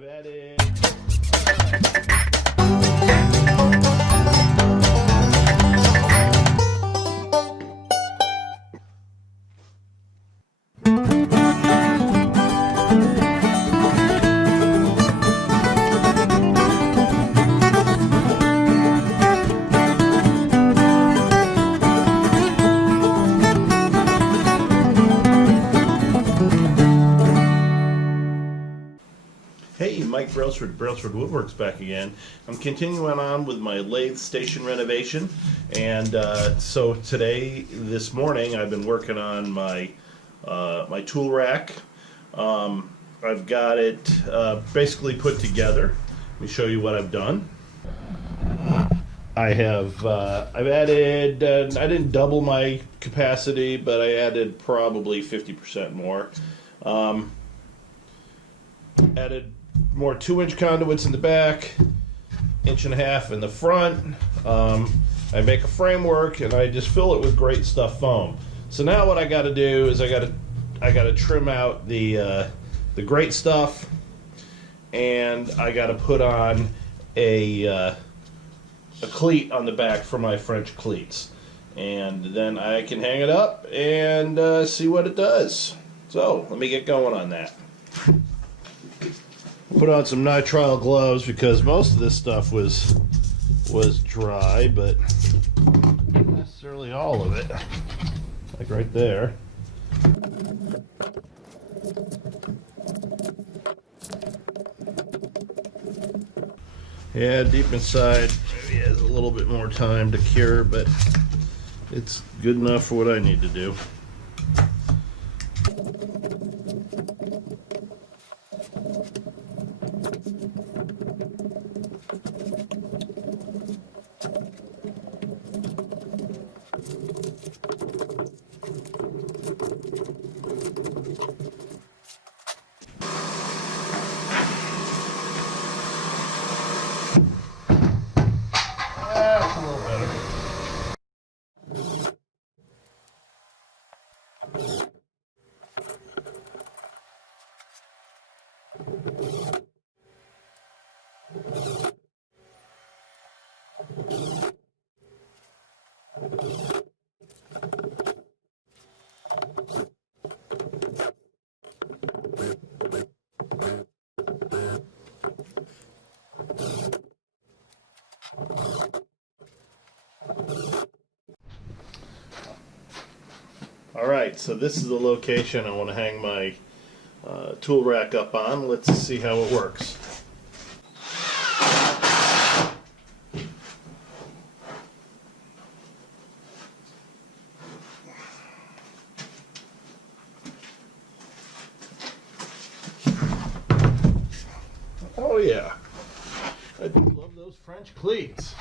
I've added... Hey, Mike Brailsford, Brailsford Woodworks back again. I'm continuing on with my lathe station renovation, and so today, this morning, I've been working on my my tool rack. I've got it basically put together. Let me show you what I've done. I've added, I didn't double my capacity, but I added probably 50% more. Added more 2-inch conduits in the back, 1.5 inches in the front. I make a framework and I just fill it with great stuff foam. So now what I got to do is I got to trim out the great stuff, and I got to put on a cleat on the back for my French cleats, and then I can hang it up and see what it does. So let me get going on that. Put on some nitrile gloves because most of this stuff was dry, but not necessarily all of it. Like right there. Yeah, deep inside, maybe it has a little bit more time to cure, but it's good enough for what I need to do. That's a little better. Alright, so this is the location I want to hang my tool rack up on. Let's see how it works. Oh yeah, I do love those French cleats.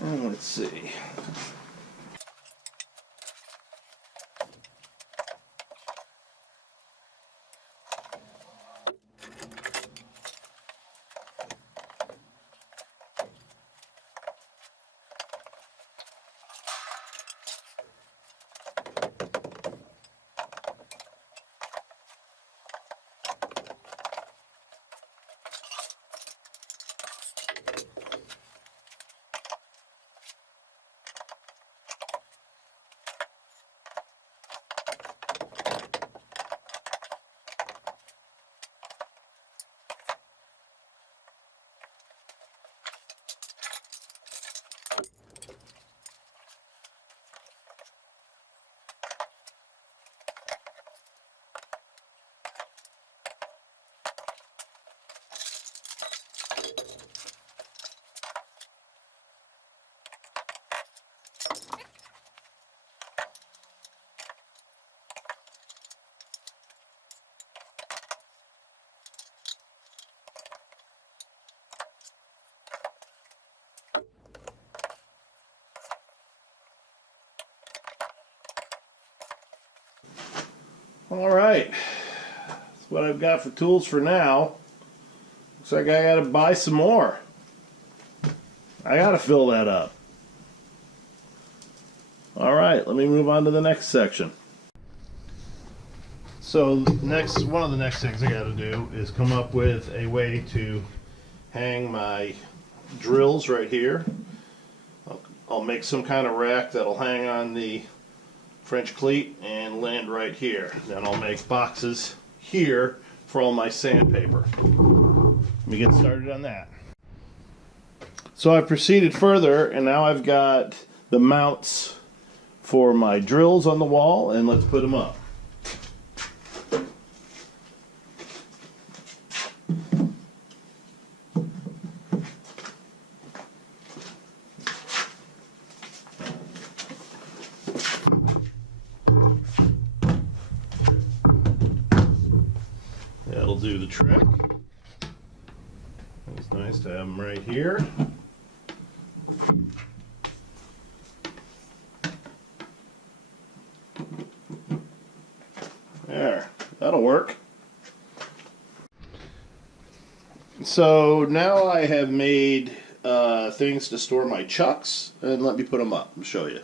Let's see. Alright, that's what I've got for tools for now. Looks like I gotta buy some more. I gotta fill that up. All right, let me move on to the next section. So one of the next things I got to do is come up with a way to hang my drills right here. I'll make some kind of rack that'll hang on the French cleat and land right here. Then I'll make boxes here for all my sandpaper. Let me get started on that. So I proceeded further, and now I've got the mounts for my drills on the wall, and let's put them up. That'll do the trick. It's nice to have them right here. There, that'll work. So now I have made things to store my chucks, and let me put them up and show you.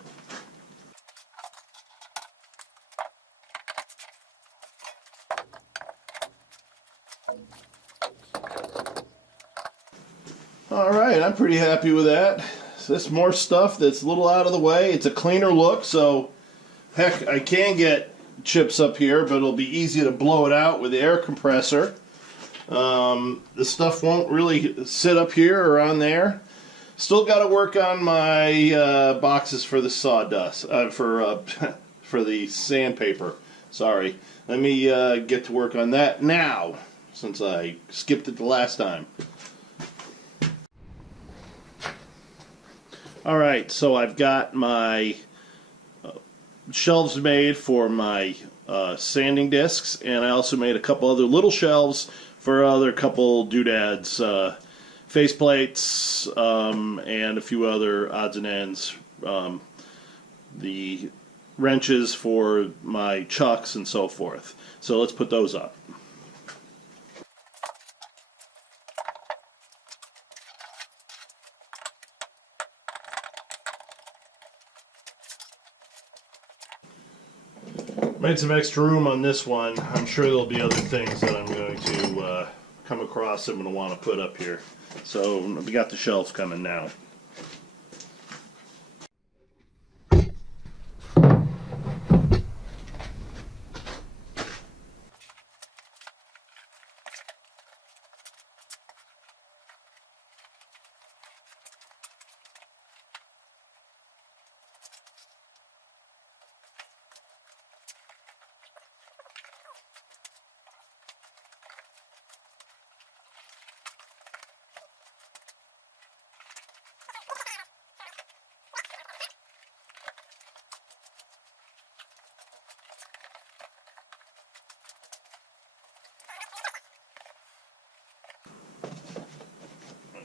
Alright, I'm pretty happy with that. So this more stuff that's a little out of the way. It's a cleaner look, so heck, I can get chips up here, but it'll be easy to blow it out with the air compressor. The stuff won't really sit up here or on there. Still got to work on my boxes for the sawdust, for the sandpaper. Sorry. Let me get to work on that now, since I skipped it the last time. Alright, so I've got my shelves made for my sanding discs, and I also made a couple other little shelves for other couple doodads, face plates, and a few other odds and ends. The wrenches for my chucks and so forth. So let's put those up. Made some extra room on this one. I'm sure there'll be other things that I'm going to come across I'm going to want to put up here. So we got the shelves coming now.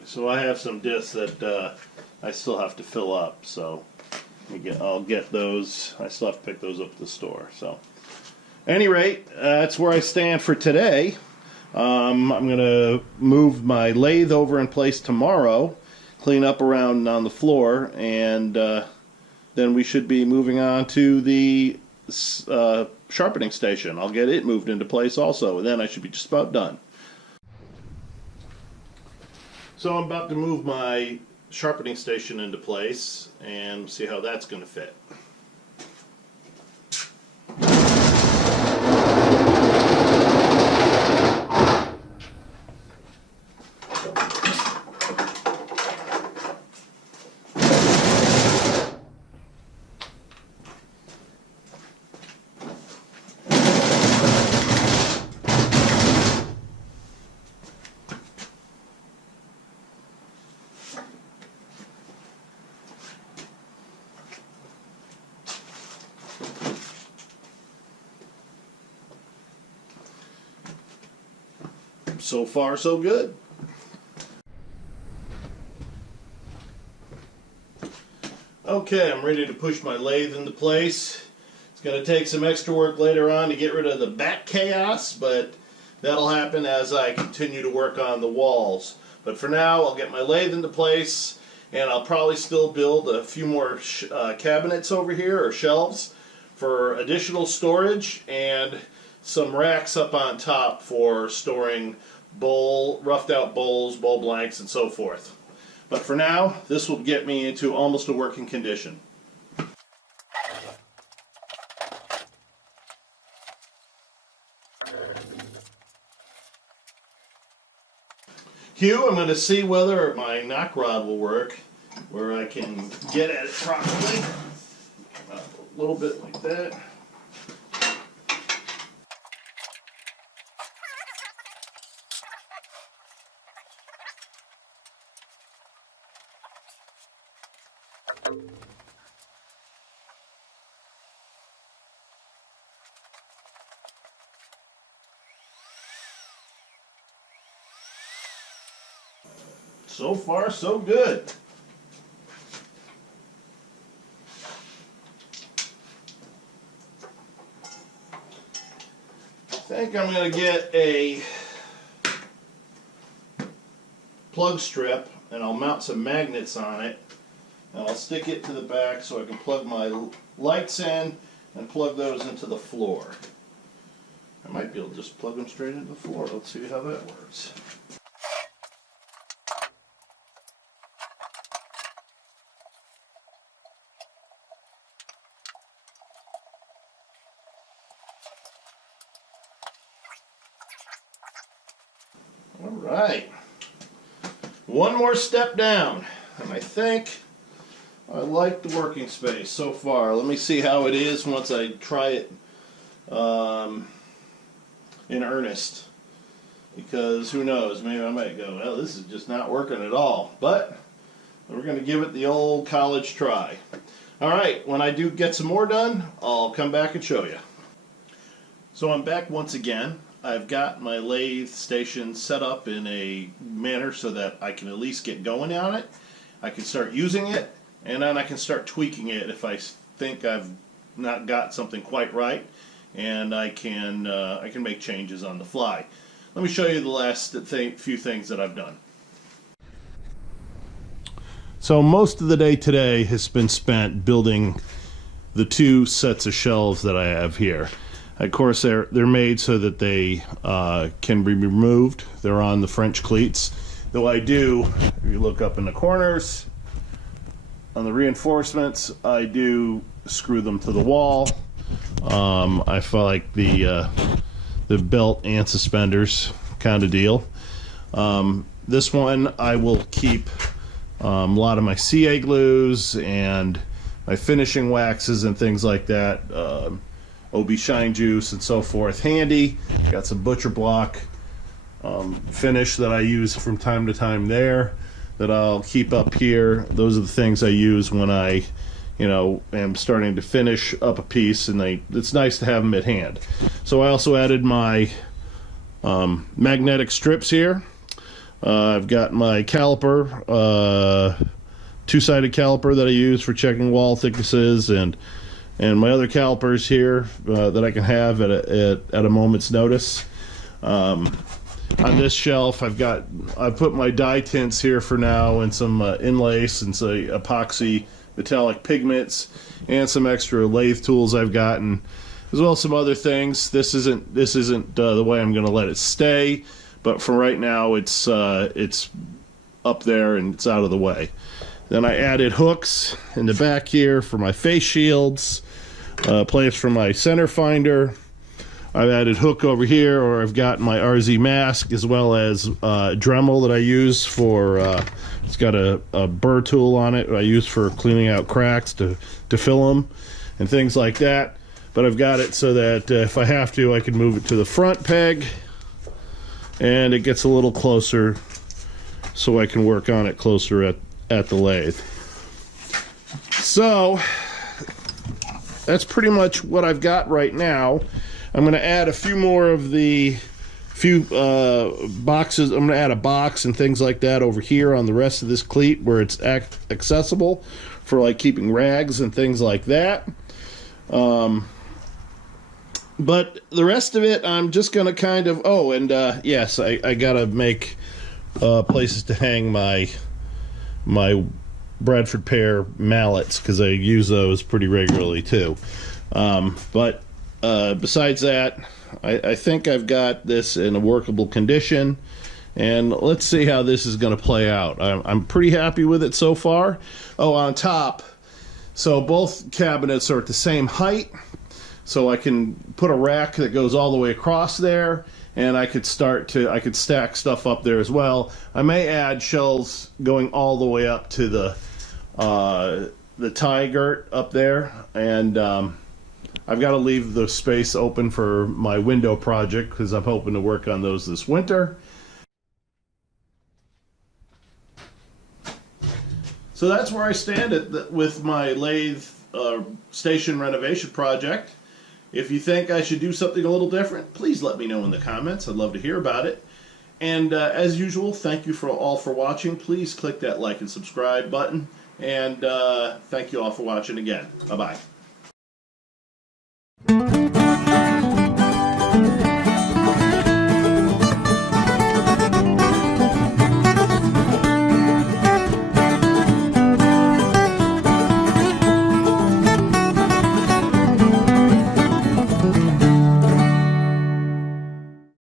So I have some discs that I still have to fill up, so I'll get those. I still have to pick those up at the store. So, at any rate, that's where I stand for today. I'm going to move my lathe over in place tomorrow, clean up around on the floor, and then we should be moving on to the sharpening station. I'll get it moved into place also, and then I should be just about done. So I'm about to move my sharpening station into place and see how that's going to fit. So far, so good. Okay, I'm ready to push my lathe into place. It's going to take some extra work later on to get rid of the back chaos, but that'll happen as I continue to work on the walls. But for now, I'll get my lathe into place and I'll probably still build a few more cabinets over here, or shelves, for additional storage, and some racks up on top for storing roughed out bowls, bowl blanks, and so forth. But for now, this will get me into almost a working condition. I'm going to see whether my knock rod will work, where I can get at it properly. A little bit like that. So far, so good. I think I'm going to get a plug strip, and I'll mount some magnets on it, and I'll stick it to the back so I can plug my lights in and plug those into the floor. I might be able to just plug them straight into the floor. Let's see how that works. Alright, one more step down, and I think I like the working space so far. Let me see how it is once I try it in earnest, because who knows, maybe I might go, well, this is just not working at all, but we're going to give it the old college try. Alright, when I do get some more done, I'll come back and show you. So I'm back once again. I've got my lathe station set up in a manner so that I can at least get going on it. I can start using it, and then I can start tweaking it if I think I've not got something quite right, and I can make changes on the fly. Let me show you the last few things that I've done. So most of the day today has been spent building the two sets of shelves that I have here. Of course, they're made so that they can be removed. They're on the French cleats. Though I do, if you look up in the corners, on the reinforcements, I do screw them to the wall. I feel like the belt and suspenders kind of deal. This one I will keep a lot of my CA glues and my finishing waxes and things like that. OB shine juice and so forth handy. Got some butcher block finish that I use from time to time there that I'll keep up here. Those are the things I use when I am starting to finish up a piece, and it's nice to have them at hand. So I also added my magnetic strips here. I've got my caliper, two-sided caliper that I use for checking wall thicknesses, and my other calipers here that I can have at a moment's notice. On this shelf, I've put my dye tints here for now, and some inlace and some epoxy metallic pigments, and some extra lathe tools I've gotten, as well as some other things. This isn't the way I'm going to let it stay, but for right now, it's up there and it's out of the way. Then I added hooks in the back here for my face shields, place for my center finder. I've added hook over here, or I've got my RZ mask, as well as Dremel that I use for, it's got a burr tool on it I use for cleaning out cracks to fill them and things like that. But I've got it so that if I have to, I can move it to the front peg, and it gets a little closer so I can work on it closer at the lathe. So that's pretty much what I've got right now. I'm going to add a few more of the boxes. I'm going to add a box and things like that over here on the rest of this cleat where it's accessible for like keeping rags and things like that. But the rest of it, I'm just going to kind of, yes, I got to make places to hang my Bradford pear mallets because I use those pretty regularly too. But besides that, I think I've got this in a workable condition, and let's see how this is going to play out. I'm pretty happy with it so far. Oh, on top, so both cabinets are at the same height, so I can put a rack that goes all the way across there, and I could stack stuff up there as well. I may add shelves going all the way up to the tie girt up there, and I've got to leave the space open for my window project because I'm hoping to work on those this winter. So that's where I stand with my lathe station renovation project. If you think I should do something a little different, please let me know in the comments. I'd love to hear about it. And as usual, thank you all for watching. Please click that like and subscribe button. And thank you all for watching again. Bye-bye.